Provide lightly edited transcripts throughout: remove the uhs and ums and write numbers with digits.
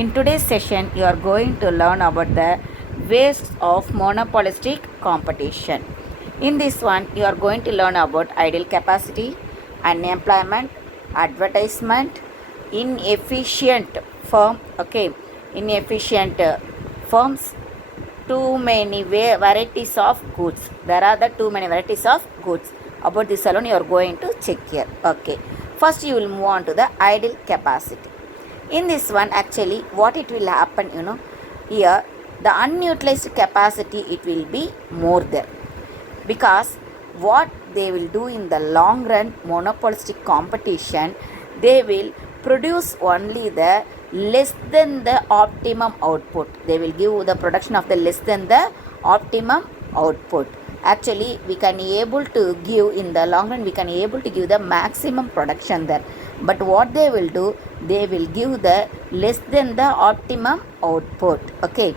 In today's session, you are going to learn about the ways of monopolistic competition. In this one, you are going to learn about idle capacity, unemployment, advertisement, inefficient firm, inefficient firms, too many varieties of goods. There are the too many varieties of goods. About this alone, you are going to check here. Okay. First, you will move on to the idle capacity. In this one, actually, what it will happen, here the unutilized capacity, it will be more there, because what they will do in the long run monopolistic competition, they will produce only the less than the optimum output. They will give the production of the less than the optimum output. Actually, we can able to give in the long run, we can able to give the maximum production there, but what they will do, they will give the less than the optimum output. Okay,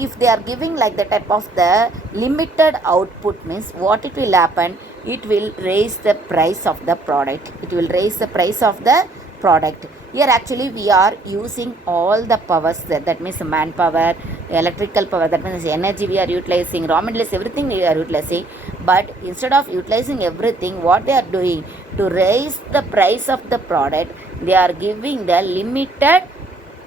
if they are giving like the type of the limited output, means what it will happen, it will raise the price of the product. It will raise the price of the product. Here actually we are using all the powers there, that means manpower, electrical power, that means energy we are utilizing, raw materials, everything we are utilizing. But instead of utilizing everything, what they are doing, to raise the price of the product, they are giving the limited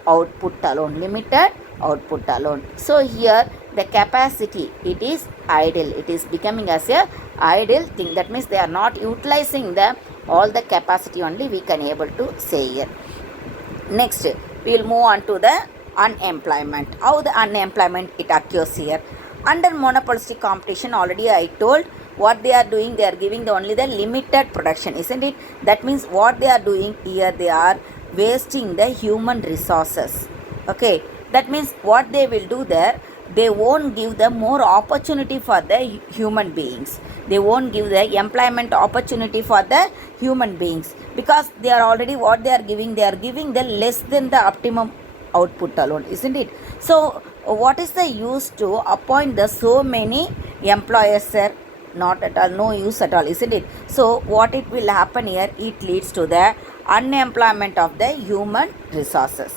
output alone. So here the capacity, it is idle, it is becoming as a idle thing. That means they are not utilizing the all the capacity only, we can able to say here. Next, we will move on to the unemployment. How the unemployment it occurs here? Under monopolistic competition, already I told what they are doing, they are giving only the limited production, isn't it? That means what they are doing here, they are wasting the human resources. Okay, that means what they will do there, they won't give the more opportunity for the human beings. They won't give the employment opportunity for the human beings, because they are already what they are giving the less than the optimum output alone, isn't it? So what is the use to appoint the so many employers, sir? Not at all, no use at all, isn't it? So what it will happen here, it leads to the unemployment of the human resources.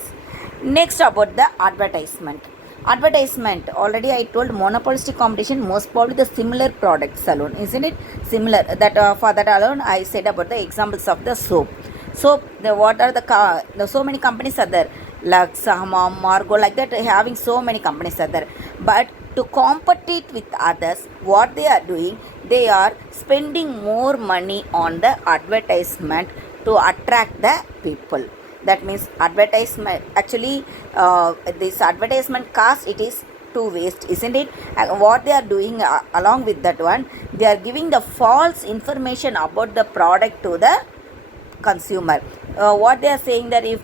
Next, about the advertisement. Already I told monopolistic competition, most probably the similar products alone, isn't it? Similar, that for that alone I said about the examples of the soap. What are the so many companies are there, Lux, Hamam, Margo, like that, having so many companies are there. But to compete with others, what they are doing, they are spending more money on the advertisement to attract the people. That means advertisement, actually this advertisement cost, it is to waste, isn't it? What they are doing along with that one, they are giving the false information about the product to the consumer. What they are saying, that if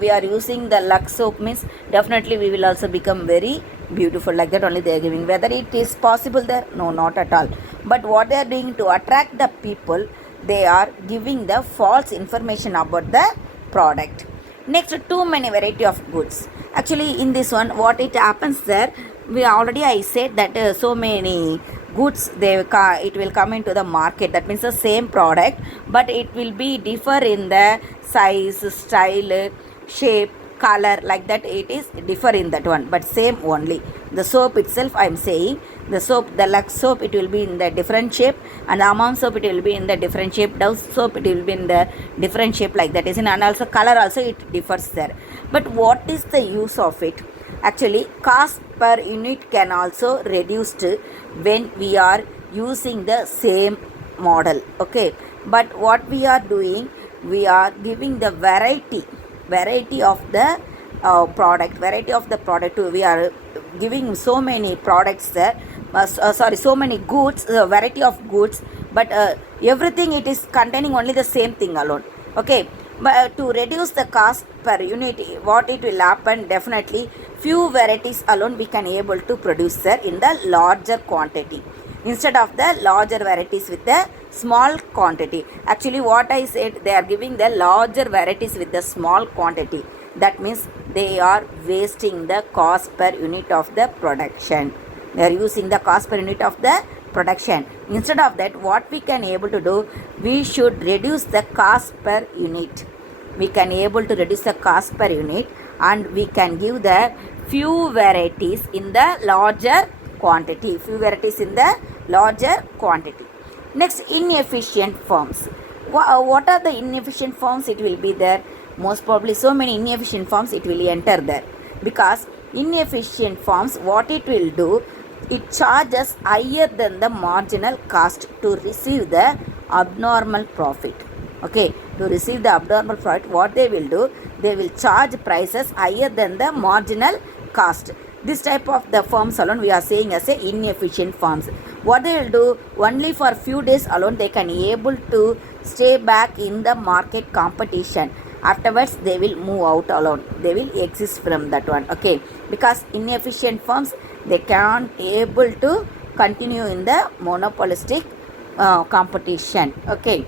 we are using the Lux soap, means definitely we will also become very beautiful, like that only they are giving. Whether it is possible there, no, not at all. But what they are doing to attract the people, they are giving the false information about the product. Next, too many variety of goods. Actually in this one, what it happens there, I said that so many goods, it will come into the market. That means the same product, but it will be differ in the size, style, shape, color, like that. It is differ in that one, but same only. The soap itself, I am saying, the soap, the Lux soap, it will be in the different shape, and the Amam soap, it will be in the different shape, Dove soap, it will be in the different shape, like that, isn't? And also color also it differs there. But what is the use of it? Actually, cost per unit can also reduced when we are using the same model. Okay, but what we are doing, we are giving the variety of the product. We are giving so many products there, so many goods, variety of goods, but everything it is containing only the same thing alone. Okay, but to reduce the cost per unit, what it will happen, definitely few varieties alone we can able to produce there in the larger quantity, instead of the larger varieties with the small quantity. Actually what I said, they are giving the larger varieties with the small quantity. That means they are wasting the cost per unit of the production. They are using the cost per unit of the production. Instead of that, what we can able to do, we should reduce the cost per unit. we can able to reduce the cost per unit, and we can give the few varieties in the larger quantity. Next, inefficient firms. What are the inefficient firms? It will be there. Most probably so many inefficient firms it will enter there, because inefficient firms, what it will do, it charges higher than the marginal cost to receive the abnormal profit. Okay, to receive the abnormal profit, what they will do, they will charge prices higher than the marginal cost. This type of the firms alone we are saying as a inefficient firms. What they will do, only for few days alone they can able to stay back in the market competition. Afterwards they will move out alone, they will exist from that one. Okay, because inefficient firms, they can't able to continue in the monopolistic competition. Okay,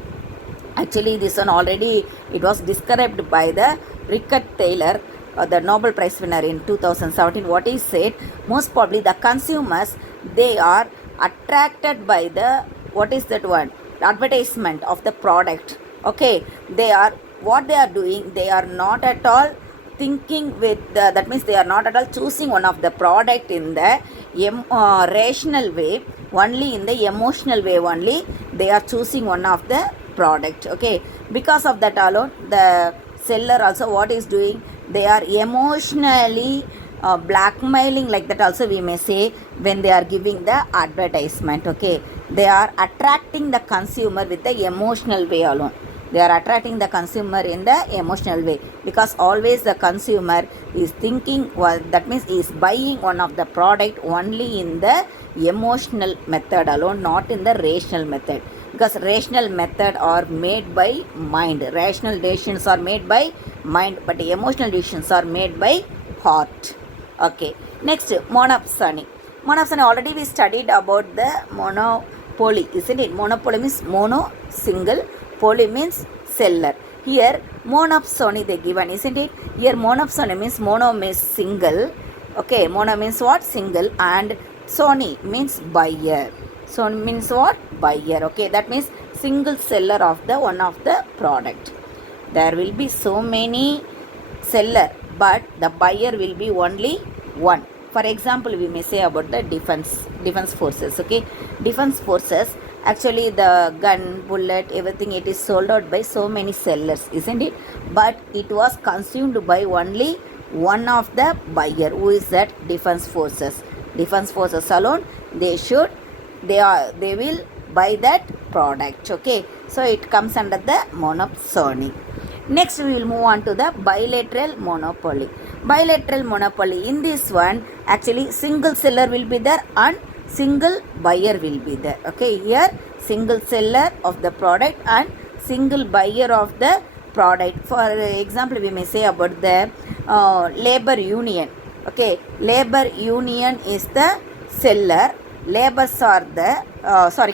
actually this one already it was described by the Rickard Taylor, the Nobel Prize winner in 2017. What he said, most probably the consumers, they are attracted by the, what is that one, advertisement of the product. Okay, they are, what they are doing, they are not at all thinking with the, that means they are not at all choosing one of the product in the rational way, only in the emotional way only they are choosing one of the product. Okay, because of that alone, the seller also what is doing, they are emotionally blackmailing, like that also we may say, when they are giving the advertisement. Okay, they are attracting the consumer with the emotional way alone. They are attracting the consumer in the emotional way, because always the consumer is thinking, well, that means he is buying one of the product only in the emotional method alone, not in the rational method. Because rational method are made by mind, rational decisions are made by mind, but emotional decisions are made by heart. Okay, next, monopsony. Already we studied about the monopoly, isn't it? Monopoly means mono, single, poly means seller. Here monopsony they given, isn't it? Here monopsony means, mono means single. Okay, mono means what? Single. And sony means buyer. So means what? Buyer. Okay, that means single seller of the one of the product. There will be so many seller, but the buyer will be only one. For example, we may say about the defense forces. Okay, defense forces, actually the gun, bullet, everything, it is sold out by so many sellers, isn't it? But it was consumed by only one of the buyer. Who is that? Defense forces. Defense forces alone, they will buy that product. Okay, so it comes under the monopsony. Next we will move on to the bilateral monopoly. Bilateral monopoly, in this one actually single seller will be there and single buyer will be there. Okay, here single seller of the product and single buyer of the product. For example, we may say about the labor union. Okay, labor union is the seller, labors are the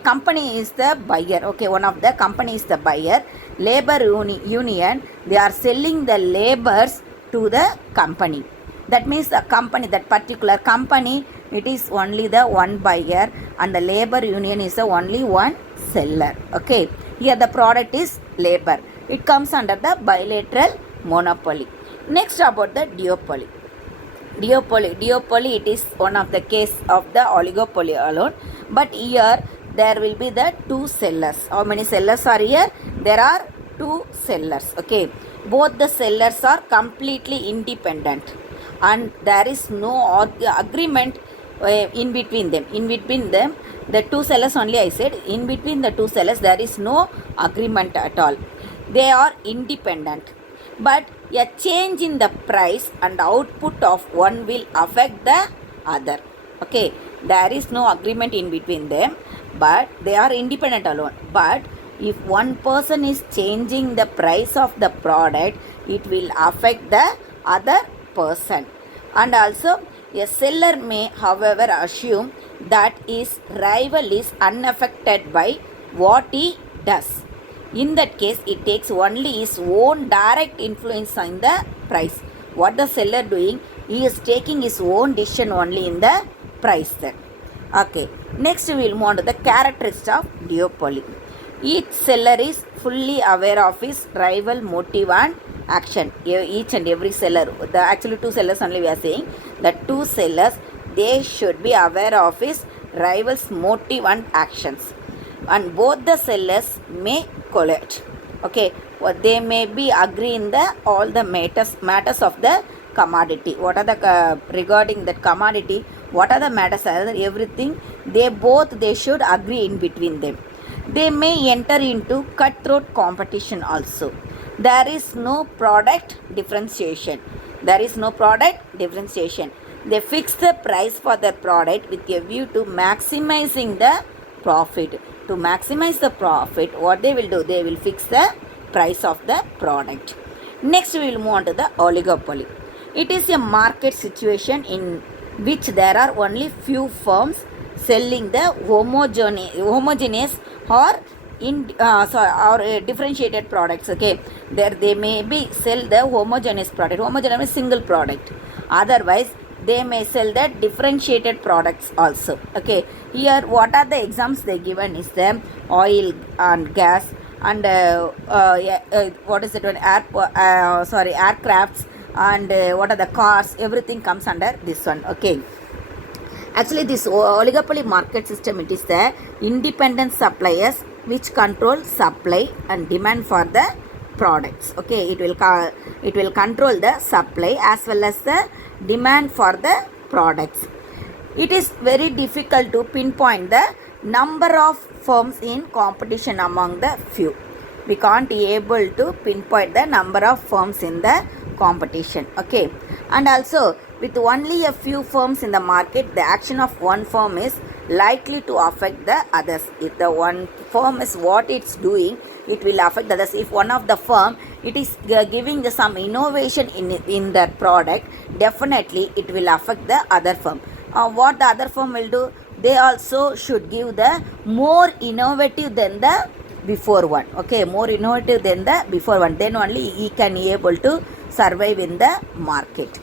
company is the buyer. Okay, one of the company is the buyer. Labor union, they are selling the labors to the company. That means the company, that particular company, it is only the one buyer, and the labor union is the only one seller. Okay, here the product is labor. It comes under the bilateral monopoly. Next, about the duopoly. Duopoly, it is one of the case of the oligopoly alone, but here there will be the two sellers. How many sellers are here? There are two sellers. Okay, both the sellers are completely independent, and there is no agreement in between them. The two sellers only, I said, in between the two sellers there is no agreement at all. They are independent, but a change in the price and output of one will affect the other. Okay, there is no agreement in between them, but they are independent alone. But if one person is changing the price of the product, it will affect the other person. And also a seller may, however, assume that his rival is unaffected by what he does. In that case, it takes only his own direct influence on the price. What the seller doing? He is taking his own decision only in the price then. Okay, next we will move on to the characteristics of duopoly. Each seller is fully aware of his rival motive and action. Each and every seller, the actually two sellers only we are saying, the two sellers, they should be aware of his rival's motive and actions, and both the sellers may collect. Okay, they may be agree in the all the matters of the commodity. What are the regarding that commodity? What are the matters? Everything they should agree in between them. They may enter into cutthroat competition also. There is no product differentiation. There is no product differentiation. They fix the price for their product with a view to maximizing the profit. To maximize the profit, what they will do? They will fix the price of the product. Next, we will move on to the oligopoly. It is a market situation in which there are only few firms selling the homogeneous or differentiated products. Okay, there they may be sell the homogeneous product. Homogeneous single product. Otherwise, they may sell the differentiated products also. Okay, here what are the examples they given is the oil and gas and what is it, aircrafts, and what are the cars, everything comes under this one. Okay, actually this oligopoly market system, it is the independent suppliers which control supply and demand for the products. Okay, it will control the supply as well as the demand for the products. It is very difficult to pinpoint the number of firms in competition among the few. We can't be able to pinpoint the number of firms in the competition. Okay, and also with only a few firms in the market, the action of one firm is likely to affect the others. If the one firm is what it's doing, it will affect the others. If one of the firm, it is giving some innovation in their product, definitely it will affect the other firm. What the other firm will do? They also should give the more innovative than the before one. Okay, more innovative than the before one. Then only he can be able to survive in the market.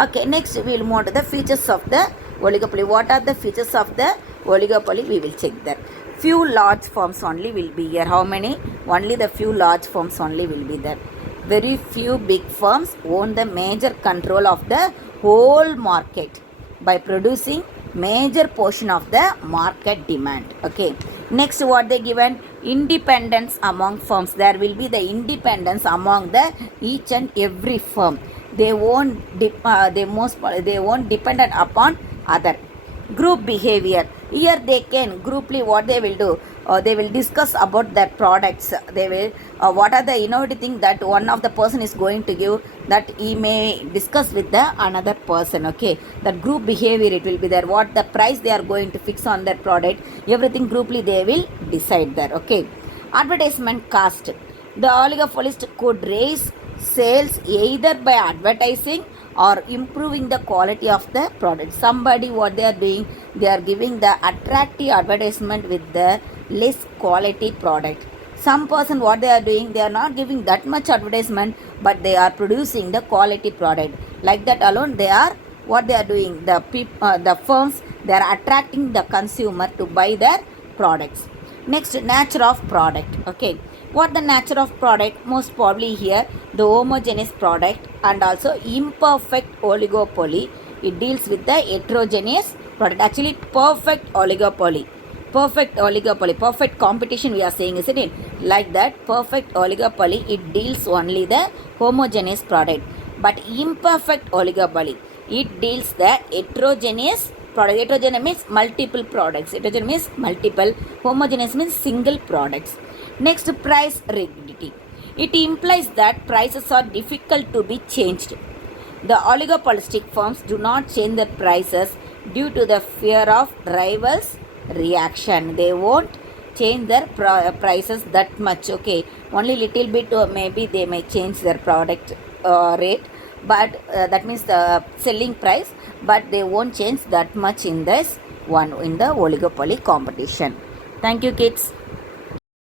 Okay, next we will move on to the features of the oligopoly. What are the features of the oligopoly? We will check that. Few large firms only will be here. How many? Only the few large firms only will be there. Very few big firms own the major control of the whole market by producing major portion of the market demand. Okay, next what they given? Independence among firms. There will be the independence among the each and every firm. They won't dependent upon other. Group behavior. Here they can grouply what they will do. They will discuss about their products. They will what are the innovative thing that one of the person is going to give, that he may discuss with the another person. Okay, that group behavior, it will be there. What the price they are going to fix on their product, everything grouply they will decide there. Okay, advertisement cost. The oligopolist could raise sales either by advertising or improving the quality of the product. Somebody what they are doing, they are giving the attractive advertisement with the less quality product. Some person what they are doing, they are not giving that much advertisement, but they are producing the quality product. Like that alone, they are what they are doing. The firms, they are attracting the consumer to buy their products. Next, nature of product. Okay, what the nature of product? Most probably here the homogeneous product and also imperfect oligopoly. It deals with the heterogeneous product. Actually, perfect oligopoly, perfect competition we are saying, isn't it? Like that, perfect oligopoly, it deals only the homogeneous product. But imperfect oligopoly, it deals the heterogeneous product. Heterogeneous means multiple products. Heterogeneous means multiple. Homogeneous means single products. Next, price rigidity. It implies that prices are difficult to be changed. The oligopolistic firms do not change their prices due to the fear of rivals' reaction. They won't change their prices that much. Okay, only little bit, or maybe they may change their product rate, but that means the selling price, but they won't change that much in this one, in the oligopoly competition. Thank you, kids.